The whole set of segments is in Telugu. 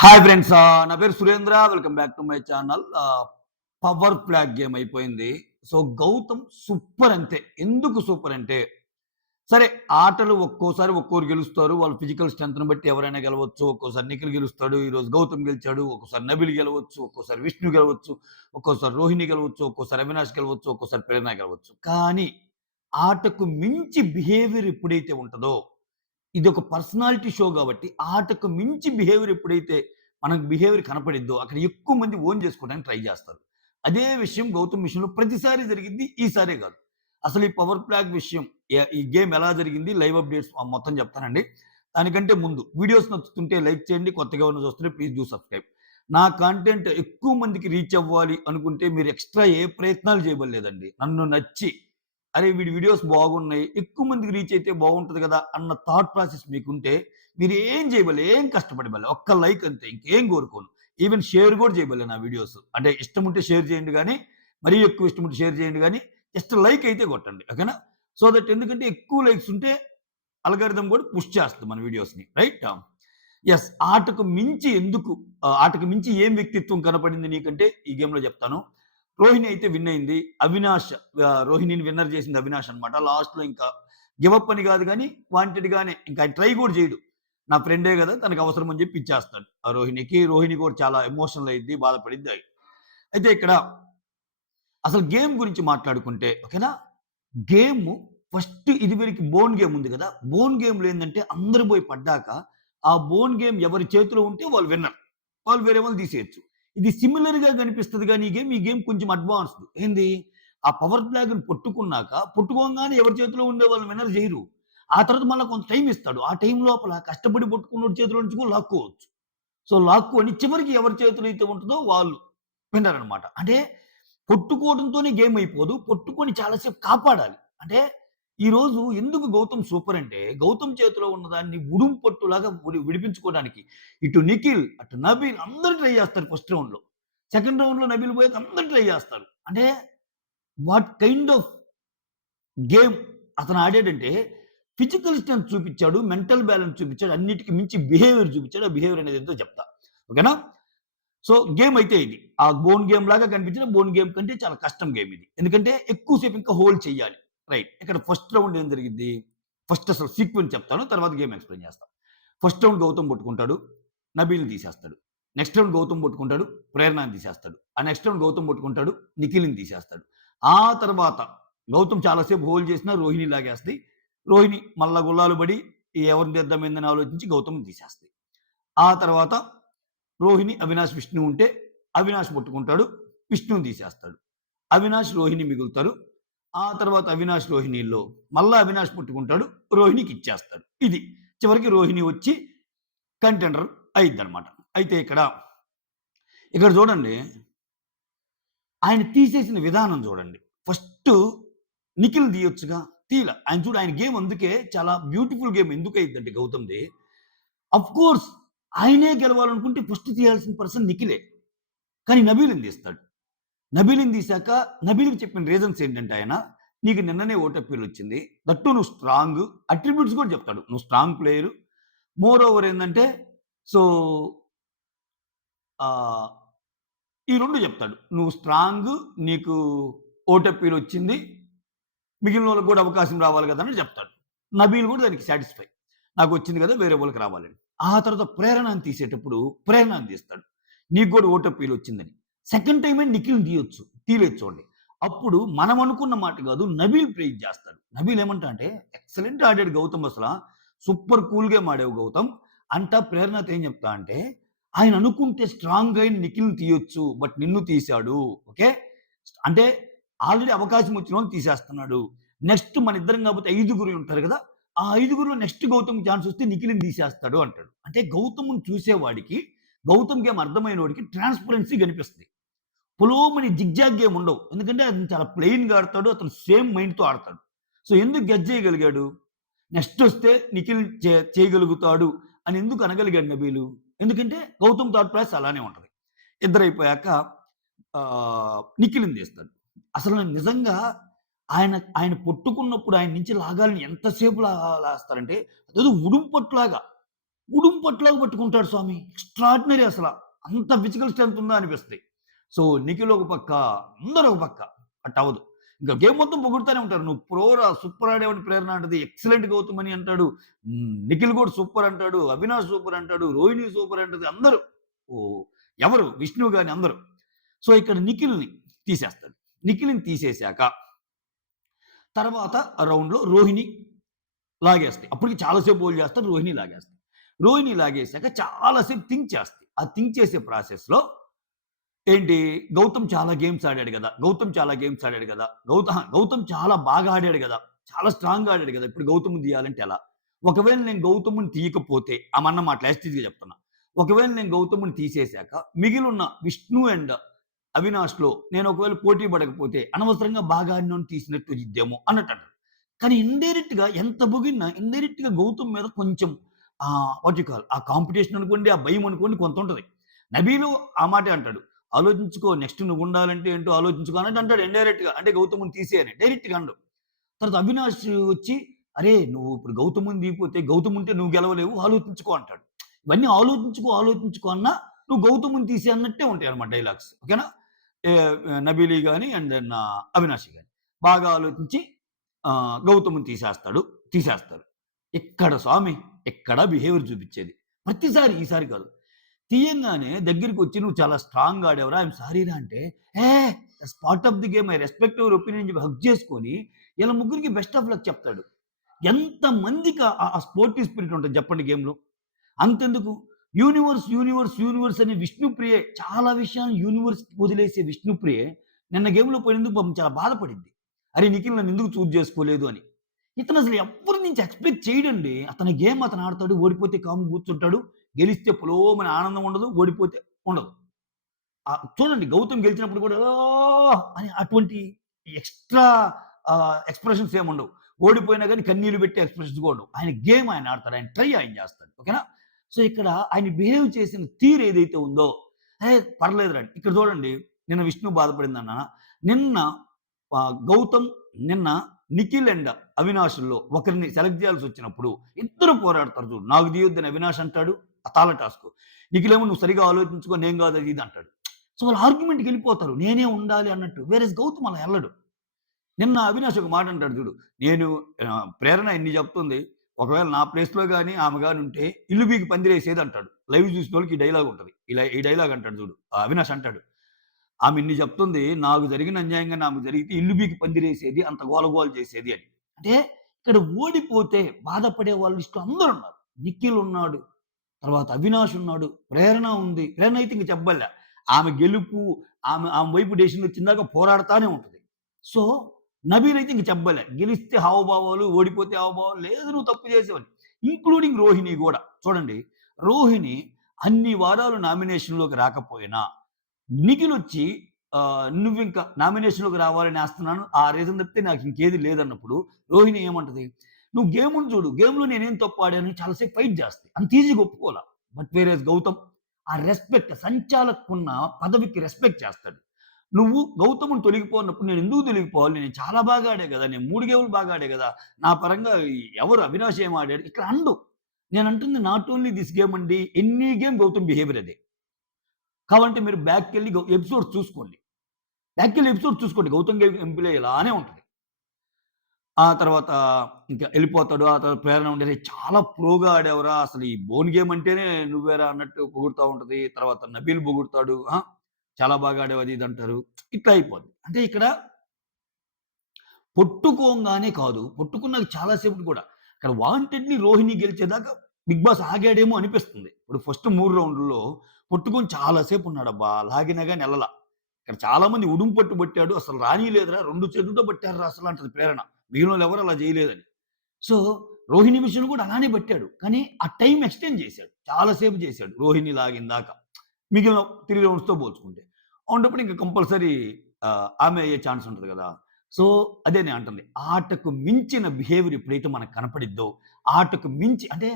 హాయ్ ఫ్రెండ్స్, నా పేరు Surendra. Welcome back to my channel. Power flag game అయిపోయింది. సో గౌతమ్ సూపర్ అంతే. ఎందుకు సూపర్ అంటే, సరే ఆటలు ఒక్కోసారి ఒక్కోరు గెలుస్తారు. వాళ్ళ ఫిజికల్ స్ట్రెంగ్త్‌ని బట్టి ఎవరైనా గెలవచ్చు. ఒక్కోసారి నిఖిల్ గెలుస్తాడు. ఈరోజు గౌతమ్ గెలిచాడు. ఒక్కోసారి నబిల్ గెలవచ్చు. ఒక్కోసారి విష్ణు గెలవచ్చు. ఒక్కోసారి రోహిణి గెలవచ్చు. ఒక్కోసారి అవినాష్ గెలవచ్చు. ఒక్కోసారి ప్రేరణ గెలవచ్చు. కానీ ఆటకు మించి బిహేవియర్ ఎప్పుడైతే ఉంటదో, ఇదొక పర్సనాలిటీ షో గాబట్టి, ఆటకు మించి బిహేవియర్ ఎప్పుడైతే మనకు బిహేవియర్ కనపడిద్దో, అక్కడ ఎక్కువ మంది ఓన్ జేసుకోవడానికి ట్రై జేస్తారు. అదే విషయం గౌతమ్ విషయంలో ప్రతిసారి జరిగిద్ది. ఈసారే గాదు. అసలు ఈ పవర్ ప్లాగ్ విషయం, ఈ గేమ్ ఎలా జరిగింది, లైవ్ అప్‌డేట్స్ మొత్తం జెప్తానండి. దానికంటే ముందు వీడియోస్ నచ్చుతుంటే లైక్ చేయండి. కొత్తగా ఎవరైనా చూస్తుంటే ప్లీజ్ డూ సబ్‌స్క్రైబ్. నా కంటెంట్ ఎక్కువ మందికి రీచ్ అవ్వాలి అనుకుంటే మీరు ఎక్స్‌ట్రా ఏ ప్రయత్నాలు చేయబల్లేదండి. నన్ను నచ్చి, అరే వీడి వీడియోస్ బాగున్నాయి, ఎక్కువ మందికి రీచ్ అయితే బాగుంటది కదా అన్న థాట్ ప్రాసెస్ మీకుంటే మీరు ఏం చేయబలే, ఏం కష్టపడబలే. ఒక్క లైక్ అంతే, ఇంకేం కోరుకోను. ఈవెన్ షేర్ కూడా చేయబలే నా వీడియోస్. అంటే ఇష్టం ఉంటే షేర్ చేయండి గానీ, మరీ ఎక్కువ ఇష్టం ఉంటే షేర్ చేయండి గానీ, జస్ట్ లైక్ అయితే కొట్టండి. ఓకేనా? సో దట్ ఎందుకంటే ఎక్కువ లైక్స్ ఉంటే అల్గారిథం కూడా పుష్ చేస్తది మన వీడియోస్‌ని. రైట్? యెస్. ఆటకు మించి ఏం వ్యక్తిత్వం కనపడింది నీకంటే ఈ గేమ్‌లో చెప్తాను. రోహిణి అయితే విన్ అయింది. అవినాష్ రోహిణిని విన్నర్ చేసింది అవినాష్ అన్నమాట. లాస్ట్‌లో ఇంకా గివ్ అప్ అని కాదు గానీ, వాంటెడ్‌గానే ఇంకా ఆయన ట్రై కూడా చేయడు. నా ఫ్రెండే గదా! తనకు అవసరం అని చెప్పి ఇచ్చేస్తాడు ఆ రోహిణికి. రోహిణి కూడా చాలా ఎమోషనల్ అయ్యిద్ది, బాధపడిద్ది. అయితే ఇక్కడ అసలు గేమ్ గురించి మాట్లాడుకుంటే ఓకేనా? గేము ఫస్ట్ ఇదివరకు బోన్ గేమ్ ఉంది గదా! బోన్ గేమ్‌లో ఏందంటే అందరూ పోయి పడ్డాక, ఆ బోన్ గేమ్ ఎవరి చేతిలో ఉంటే వాళ్ళు విన్నర్. వాళ్ళు వేరే వాళ్ళని తీసేయొచ్చు. ఇది సిమిలర్‌గా కనిపిస్తది గానీ ఈ గేమ్ కొంచెం అడ్వాన్స్‌డ్. ఏంది? ఆ పవర్ ఫ్లాగ్‌ని పట్టుకోంగానే ఎవరి చేతిలో ఉండే వాళ్ళని విన్నర్ జేయరు. ఆ తర్వాత మళ్ళా కొంత టైమ్ ఇస్తాడు. ఆ టైమ్ లోపల కష్టపడి పట్టుకున్నోడి చేతిలో నుంచి కూడా లాక్కోవచ్చు. సో, లాక్కొని చివరికి ఎవరి చేతిలో అయితే ఉంటదో వాళ్ళు విన్నర్ అన్నమాట. అంటే కొట్టుకోవడంతోనే గేమ్ అయిపోదు. పట్టుకొని చాలా సేపు కాపాడాలి. అంటే ఈరోజు ఎందుకు గౌతమ్ సూపర్ అంటే, గౌతమ్ చేతిలో ఉన్నదాన్ని ఉడుం పట్టులాగా విడిపించుకోవడానికి ఇటు నిఖిల్, అటు నబీల్ అందరూ ట్రై చేస్తారు ఫస్ట్ రౌండ్‌లో. సెకండ్ రౌండ్‌లో నబీల్ పోయాక అందరూ ట్రై చేస్తారు. అంటే వాట్ కైండ్ ఆఫ్ గేమ్ అతను ఆడాడంటే, ఫిజికల్ స్ట్రెంగ్త్ చూపిచ్చాడు, మెంటల్ బ్యాలెన్స్ చూపిచ్చాడు, అన్నిటికి మించి బిహేవియర్ చూపిచ్చాడు. ఆ బిహేవియర్ అనేది ఏంటో చెప్తా. ఓకేనా? సో, గేమ్ అయితే ఇది. ఆ బోన్ గేమ్ లాగా కనిపించిన బోన్ గేమ్ కంటే చాలా కష్టం గేమ్ ఇది. ఎందుకంటే ఎక్కువ సేపు ఇంకా హోల్డ్ చేయాలి. రైట్. ఇక్కడ ఫస్ట్ రౌండ్ ఏం జరిగిద్ది? ఫస్ట్ అసలు సీక్వెన్స్ చెప్తాను. తర్వాత గేమ్ ఎక్స్‌ప్లెయిన్ చేస్తా. ఫస్ట్ రౌండ్ గౌతమ్ పట్టుకుంటాడు. నబీల్‌ని తీసేస్తాడు. నెక్స్ట్ రౌండ్ గౌతమ్ పట్టుకుంటాడు. ప్రేరణని తీసేస్తాడు. ఆ నెక్స్ట్ రౌండ్ గౌతమ్ పట్టుకుంటాడు. నిఖిల్‌ని తీసేస్తాడు. ఆ తర్వాత గౌతమ్ చాలా సేపు హోల్డ్ చేసినా రోహిణి లాగేస్తది. రోహిణి మళ్ళా గుల్లాలు పడి ఎవరిని తీద్దాం ఏందని ఆలోచించి గౌతమ్‌ని తీసేస్తది. ఆ తర్వాత రోహిణి, అవినాష్, విష్ణు ఉంటే అవినాష్ పట్టుకుంటాడు. విష్ణుని తీసేస్తాడు. అవినాష్, రోహిణి మిగులుతారు. ఆ తర్వాత అవినాష్, రోహిణిల్లో మళ్ళా అవినాష్ పట్టుకుంటాడు. రోహిణికి ఇచ్చేస్తాడు. ఇది. చివరికి రోహిణి వచ్చి కంటెండర్ అయిద్దనమాట. అయితే ఇక్కడ చూడండి. ఆయన తీసేసిన విధానం చూడండి. ఫస్టు నిఖిల్ తీయొచ్చుగా. తీయల. ఆయన గేమ్ అందుకే చాలా బ్యూటిఫుల్ గేమ్ ఎందుకయిద్దంటే గౌతమ్‌ది. ఆఫ్‌కోర్స్ ఆయనే గెలవాలనుకుంటే ఫస్ట్ తీయాల్సిన పర్సన్ నిఖిలే. కానీ నబీల్‌ని తీస్తాడు. నబీల్‌ని తీశాక నబీల్‌కి చెప్పిన రీజన్స్ ఏంటంటే ఆయన, "నీకు నిన్ననే ఓటప్పీలొచ్చింది. దట్ టూ నువ్వు స్ట్రాంగ్." అట్రిబ్యూట్స్ కూడా చెప్తాడు. "నువ్వు స్ట్రాంగ్ ప్లేయరు. మోర్ ఓవర్ ఏందంటే సో, ఆహ్, ఈ 2 చెప్తాడు. నువ్వు స్ట్రాంగు, నీకు ఓటప్పీలొచ్చింది. మిగిలినోళ్ళకి కూడా అవకాశం రావాలి కదా!" అని చెప్తాడు. నబీల్ కూడా దానికి సాటిస్ఫై. నాకొచ్చింది కదా! వేరే వాళ్ళకి రావాలని. ఆ తర్వాత ప్రేరణని తీసేటప్పుడు ప్రేరణని తీస్తాడు. నీకు కూడా ఓటప్పీలొచ్చిందని. సెకండ్ టైమే నిఖిల్‌ని తీయొచ్చు. తీయలేదు చూడండి. అప్పుడు మనం అనుకున్న మాట కాదు. నబీల్ ప్రైజ్ చేస్తాడు. నబీల్ ఏమంటాడంటే, "ఎక్సలెంట్ ఆడాడు గౌతమ్ అసల. సూపర్ కూల్ గేమ్ ఆడావు గౌతమ్." అంటా ప్రేరణతో ఏం చెప్తా అంటే, ఆయన అనుకుంటే స్ట్రాంగ్ అయిన నిఖిల్‌ని తీయొచ్చు. బట్ నిన్ను తీశాడు. ఓకే. అంటే ఆల్రెడీ అవకాశం వచ్చినోళ్ళని తీసేస్తున్నాడు. నెక్స్ట్ మనిద్దరం కాకపోతే ఐదుగురు ఉంటారు కదా! ఆ ఐదుగురిలో నెక్స్ట్ గౌతమ్‌కి ఛాన్స్ వస్తే నిఖిల్‌ని తీసేస్తాడు అంటాడు. అంటే గౌతమ్‌ని చూసేవాడికి, గౌతమ్ గేమ్ అర్థమైనోడికి ట్రాన్స్‌పరెన్సీ కనిపిస్తది. పొలోమని జిగ్‌జాగ్ గేమ్ ఉండవు. ఎందుకంటే అతను చాలా ప్లెయిన్‌గా ఆడతాడు. అతను సేమ్ మైండ్‌తో ఆడతాడు. సో, ఎందుకు గెస్ చేయగలిగాడు? నెక్స్ట్ వస్తే నిఖిల్ చేయగలుగుతాడు అని ఎందుకు అనగలిగాడు నబీలు? ఎందుకంటే గౌతమ్ థాట్ ప్రాసెస్ అలానే ఉంటది. ఇద్దరైపోయాక నిఖిల్‌ని తీస్తాడు. అసలు నిజంగా ఆయన పట్టుకున్నప్పుడు ఆయన నుంచి లాగాలని ఎంతసేపు లాస్తారంటే అదేదో ఉడుం పట్టులాగా. ఉడుంపట్లాగా పట్టుకుంటాడు స్వామి. ఎక్స్ట్రార్డినరీ అసల. అంత ఫిజికల్ స్ట్రెంత్ ఉందా అనిపిస్తది. సో, నిఖిల్ ఒక పక్క, అందరూ ఒక పక్క. అట్టవ్వదు. ఇంకా గేమ్ మొత్తం పొగుడుతానే ఉంటారు. "నువ్వు ప్రోరా, సూపర్ ఆడావని ప్రేరణ అంటది. ఎక్సలెంట్ గౌతమ్" అని అంటాడు. నిఖిల్ కూడా సూపర్ అంటాడు. అవినాష్ సూపర్ అంటాడు. రోహిణి సూపర్ అంటది. అందరూ ఓహ్! ఎవరు విష్ణు గాని అందరూ. సో, ఇక్కడ నిఖిల్‌ని తీసేస్తాడు. నిఖిల్‌ని తీసేసాక తర్వాత రౌండ్‌లో రోహిణి లాగేస్తాయి. అప్పటికి చాలా సేపు హోల్డ్ చేస్తారు. రోహిణి లాగేస్తాయి. రోహిణి లాగేసాక చాలా సేపు థింక్ చేస్తాయి. ఆ థింక్ చేసే ప్రాసెస్‌లో ఏంటి గౌతమ్ చాలా గేమ్స్ ఆడాడు గదా! గౌతమ్ చాలా గేమ్స్ ఆడాడు గదా! గౌతమ్ చాలా బాగా ఆడాడు గదా! చాలా స్ట్రాంగ్‌గా ఆడాడు గదా! ఇప్పుడు గౌతమ్‌ని తీయాలంటే ఎలా? ఒకవేళ నేను గౌతమ్‌ని తీయకపోతే ఆమన్న మాట లాస్ట్‌గా చెప్తున్నా. ఒకవేళ నేను గౌతమ్‌ని తీసేసాక మిగిలున్న విష్ణు అండ్ అవినాష్‌లో నేను ఒకవేళ పోటీ పడకపోతే అనవసరంగా బాగా ఆడినోడిని తీసినట్టు ఇద్దేమో అన్నట్టు. కానీ ఇండైరెక్ట్‌గా ఎంత పొగిడినా ఇండైరెక్ట్‌గా గౌతమ్ మీద కొంచెం వాట్ యూ కాల్ ఆ కాంపిటీషన్ అనుకోండి, ఆ భయం అనుకోండి కొంత ఉంటది. నబీలు ఆ మాటే అంటాడు. ఆలోచించుకో నెక్స్ట్ నువ్వు ఉండాలంటే ఏంటో ఆలోచించుకో అన్నట్టు అంటాడు ఇండైరెక్ట్‌గా. అంటే గౌతమ్‌ని తీసేయని. డైరెక్ట్‌గా అనడు. తర్వాత అవినాష్ వచ్చి "అరే! నువ్వు ఇప్పుడు గౌతమ్‌ని దిగిపోతే గౌతమ్ ఉంటే నువ్వు గెలవలేవు ఆలోచించుకో" అంటాడు. ఇవన్నీ ఆలోచించుకో, ఆలోచించుకో అన్నా నువ్వు గౌతమ్‌ని తీసేయి అన్నట్టే ఉంటాయన్నమాట డైలాగ్స్. ఓకేనా? ఏ నబీలి గాని అండ్ దెన్ అవినాషి గాని. బాగా ఆలోచించి గౌతమ్‌ని తీసేస్తారు. ఎక్కడ స్వామి ఎక్కడ బిహేవియర్ చూపిచ్చేది. ప్రతిసారి ఈసారి కాదు. తీయంగానే దగ్గరికొచ్చి "నువ్వు చాలా స్ట్రాంగ్‌గా ఆడావురా! ఐయామ్ సారీ రా" అంటే, that's part of the game. I respect your opinion" అని చెప్పి హగ్ చేసుకొని ఈళ్ళ ముగ్గురికి బెస్ట్ ఆఫ్ లక్ చెప్తాడు. ఎంతమందికి ఆ స్పోర్టివ్ స్పిరిట్ ఉంటది చెప్పండి గేమ్‌లో. అంతెందుకు యూనివర్స్ అనే విష్ణుప్రియే చాలా విషయాలను యూనివర్స్‌కి వదిలేసే విష్ణుప్రియే నిన్న గేమ్‌లో పోయినందుకు పాపం చాలా బాధపడింది. అరే! నిఖిల్ నన్నెందుకు చూజ్ చేసుకోలేదు అని. ఇతనసలు ఎవ్వరి నుంచి ఎక్స్‌పెక్ట్ చేయడండి. అతని గేమ్ అతను ఆడతాడు. ఓడిపోతే కామ్‌గా కూర్చుంటాడు. గెలిస్తే పొలోమని ఆనందం ఉండదు. ఓడిపోతే ఉండదు. చూడండి 'గౌతమ్' గెలిచినప్పుడు కూడా అని అటువంటి ఎక్స్‌ట్రా ఎక్స్‌ప్రెషన్స్ ఏముండవు. ఓడిపోయినా గాని కన్నీళ్లు పెట్టే ఎక్స్‌ప్రెషన్స్ కూడా ఉండవు. ఆయన గేమ్ ఆయన ఆడతాడు. ఆయన ట్రై ఆయన చేస్తాడు. ఓకేనా? సో, ఇక్కడ ఆయన బిహేవ్ చేసిన తీరు ఏదైతే ఉందో, పర్లేదురా ఇక్కడ చూడండి నిన్న విష్ణు బాధపడిందన్నా. నిన్న 'గౌతమ్' నిన్న నిఖిల్ అండ్ అవినాష్‌ల్లో ఒకరిని సెలెక్ట్ చేయాల్సొచ్చినప్పుడు ఇద్దరు పోరాడతారు చూడు. నాకు తీయొద్దని అవినాష్ అంటాడు. తాళ టాస్క్. నిఖిలేమో నువ్వు సరిగ్గా ఆలోచించుకో నేను కాదు అది ఇది అంటాడు. సో, వాళ్ళు ఆర్గ్యుమెంట్‌కెళ్ళిపోతారు. నేనే ఉండాలి అన్నట్టు. వేరేస్ గౌతమ్ అలా ఎళ్ళడు. నిన్న అవినాష్ ఒక మాట అంటాడు చూడు. నేను ప్రేరణ ఇన్ని చెప్తుంది. ఒకవేళ నా ప్లేస్‌లో గాని ఆమె గాని ఉంటే ఇల్లు పీకి పందిరేసేది అంటాడు. లైవ్ చూసినోళ్ళకి ఈ డైలాగ్ ఉంటది. ఈ డైలాగ్ అంటాడు చూడు. అవినాష్ అంటాడు. ఆమె ఇన్ని చెప్తుంది. నాకు జరిగిన అన్యాయంగా నాకు జరిగితే ఇల్లు పీకి పందిరేసేది. అంత గోల చేసేది అని. అంటే ఇక్కడ ఓడిపోతే బాధపడే వాళ్ళ లిస్ట్‌లో అందరున్నారు. నిఖిల్ ఉన్నాడు. తర్వాత అవినాష్ ఉన్నాడు. ప్రేరణ ఉంది. ప్రేరణ అయితే ఇంక చెప్పబల్లే. ఆమె గెలుపు, ఆమె వైపు డెసిషన్ వచ్చిందాక పోరాడుతానే ఉంటది. సో, నబీల్ అయితే ఇంక చెప్పబల్లే. గెలిస్తే హావభావాలు, ఓడిపోతే హావభావాలు లేదు నువ్వు తప్పు చేసావని. ఇంక్లూడింగ్ రోహిణి గూడా. చూడండి రోహిణి అన్ని వారాలు నామినేషన్‌లోకి రాకపోయినా నిఖిలొచ్చి నువ్వింక నామినేషన్‌లోకి రావాలని ఏస్తున్నాను. ఆ రీజన్ తప్పితే నాకు ఇంకేది లేదన్నప్పుడు రోహిణి ఏమంటది? నువ్వు గేముని చూడు. గేమ్‌లో నేనేం తప్పు ఆడానని చాలా సేపు ఫైట్ చేస్తది. అంత ఈజీగా ఒప్పుకోలా. బట్ వేరేస్ గౌతమ్ ఆ రెస్పెక్ట్ సంచాలకున్న పదవికి రెస్పెక్ట్ చేస్తాడు. నువ్వు గౌతమ్‌ని తొలగిపోన్నప్పుడు నేనెందుకు తొలగిపోవాలి? నేను చాలా బాగా ఆడా గదా! నేను 3 గేములు బాగా ఆడా గదా! నా పరంగా ఎవరు అవినాష్ ఏం ఆడాడు? ఇట్లా అనడు. నేనంటుంది నాట్ ఓన్లీ దిస్ గేమ్ అండి. ఎనీ గేమ్ గౌతమ్ బిహేవియర్ అదే. కావాలంటే మీరు బ్యాక్‌కెళ్ళి ఎపిసోడ్స్ చూసుకోండి. బ్యాక్‌కెళ్ళి ఎపిసోడ్స్ చూసుకోండి. గౌతమ్ గంభీర్ ఇలానే ఉంటది. ఆ తర్వాత ఇంకా ఎళ్ళిపోతాడు. ఆ తర్వాత ప్రేరణ ఉండేది చాలా ప్రోగా ఆడావురా! అసలు ఈ బోన్ గేమ్ అంటేనే నువ్వేరా అన్నట్టు పొగుడుతా ఉంటది. తర్వాత నబీల్ పొగుడుతాడు. చాలా బాగా ఆడావు అది ఇది అంటారు. ఇట్లా అయిపోద్ది. అంటే ఇక్కడ పొట్టుకోంగానే కాదు. పొట్టుకున్నాక చాలా సేపటి కూడా. అక్కడ వాంటెడ్‌లీ రోహిణి గెలిచేదాకా బిగ్ బాస్ ఆగాడేమో అనిపిస్తుంది. ఇప్పుడు ఫస్ట్ 3 రౌండ్‌ల్లో పొట్టుకొని చాలా సేపు ఉన్నాడబ్బా! లాగినా గాని ఎళ్ళల. ఇక్కడ చాలా మంది ఉడుం పట్టు పట్టాడు. అసలు రానీయలేదురా 2 చేతులతో పట్టారురా అసలు అంటది ప్రేరణ. మిగిలినోళ్ళు ఎవరు అలా చేయలేదని. సో, రోహిణి విషయంలో కూడా అలానే పట్టాడు. కానీ ఆ టైమ్ ఎక్స్‌టెండ్ చేశాడు. చాలా సేపు చేశాడు. రోహిణి లాగిందాకా. మిగిలిన 3 రౌండ్స్‌తో పోల్చుకుంటే. అలాంటప్పుడు ఇంక కంపల్సరీ ఆమె అయ్యే ఛాన్స్ ఉంటది గదా! సో, అదే నేను అంటుంది. ఆటకు మించిన బిహేవియర్ ఎప్పుడైతే మనకు కనపడిద్దో, ఆటకు మించి అంటే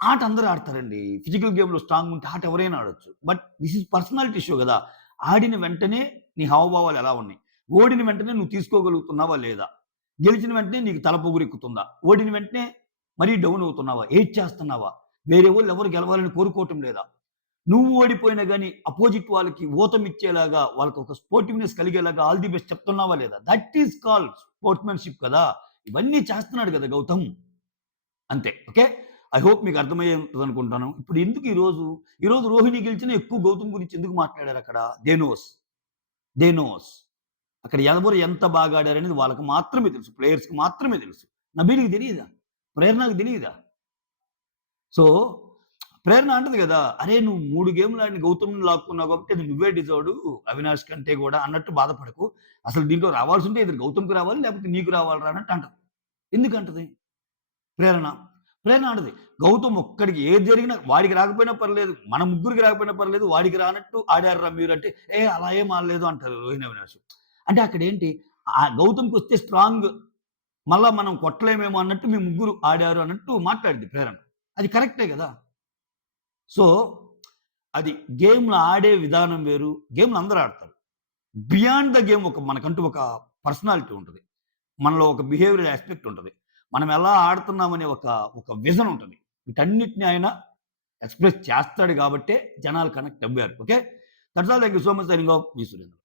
ఆట అందరూ ఆడతారండి. ఫిజికల్ గేమ్‌లో స్ట్రాంగ్ ఉంటే ఆట ఎవరైనా ఆడొచ్చు. But this is personality show గదా! ఆడిన వెంటనే నీ హావభావాలు ఎలా ఉన్నాయి? ఓడిన వెంటనే నువ్వు తీసుకోగలుగుతున్నావా లేదా? గెలిచిన వెంటనే నీకు తల పొగురెక్కుతుందా? ఓడిన వెంటనే మరీ డౌన్ అవుతున్నావా? ఏడ్చేస్తున్నావా? వేరే వాళ్ళు ఎవరు గెలవాలని కోరుకోవటం లేదా? నువ్వు ఓడిపోయినా గాని అపోజిట్ వాళ్ళకి ఊతమిచ్చేలాగా, వాళ్ళకి ఒక స్పోర్టివ్‌నెస్ కలిగేలాగా ఆల్ ది బెస్ట్ చెప్తున్నావా లేదా? దట్ ఈస్ కాల్డ్ స్పోర్ట్స్‌మన్‌షిప్ కదా! ఇవన్నీ చేస్తున్నాడు కదా గౌతమ్. అంతే. ఓకే. ఐ హోప్ మీకు అర్థమయ్యే ఉంటదనుకుంటాను. ఇప్పుడు ఎందుకు ఈరోజు రోహిణి గెలిచినా ఎక్కువ గౌతమ్ గురించి ఎందుకు మాట్లాడారక్కడ? They knows. They knows. అక్కడ ఎవరు ఎంత బాగా ఆడారనేది వాళ్ళకి మాత్రమే తెలుసు. ప్లేయర్స్‌కి మాత్రమే తెలుసు. నబీల్‌కి తెలీదా? ప్రేరణకి తెలీదా? సో, ప్రేరణ అంటది గదా! "అరే! నువ్వు 3 గేమ్‌లు ఆడిన గౌతమ్‌ని లాక్కున్నావు కాబట్టి అది నువ్వే డిజర్వ్‌డు అవినాష్ కంటే గూడా" అన్నట్టు బాధపడకు. అసలు దీంట్లో రావాల్సుంటే ఐదర్ గౌతమ్‌కి రావాలి లేకపోతే నీకు రావాలిరా అన్నట్టు అంటది. ఎందుకంటది? ప్రేరణ. ప్రేరణ అంటది. గౌతమ్ ఒక్కడికి ఏది జరిగినా వాడికి రాకపోయినా పర్లేదు. మన ముగ్గురికి రాకపోయినా పర్లేదు. వాడికి రానట్టు ఆడారురా మీరంటే, "ఏ అలా ఏం ఆడలేదు" అంటారు రోహిణి, అవినాష్. అంటే అక్కడేంటి గౌతమ్‌కొస్తే స్ట్రాంగ్, మళ్ళా మనం కొట్టలేమేమో అన్నట్టు మీ ముగ్గురు ఆడారు అన్నట్టు మాట్లాడిద్ది ప్రేరణ. అది కరెక్టే గదా! సో, అది గేమ్‌లు ఆడే విధానం వేరు. గేమ్‌లు అందరూ ఆడతారు. బియాండ్ ద గేమ్ మనకంటూ ఒక పర్సనాలిటీ ఉంటది. మనలో ఒక బిహేవియరల్ యాస్పెక్ట్ ఉంటది. మనం ఎలా ఆడుతున్నామనే ఒక విజన్ ఉంటది. వీటన్నిటిని ఆయన ఎక్స్‌ప్రెస్ చేస్తాడు గాబట్టే జనాలు కనెక్ట్ అవ్వారు. Okay. That's all. Thank you so much. Signing off. మీ సురేంద్ర.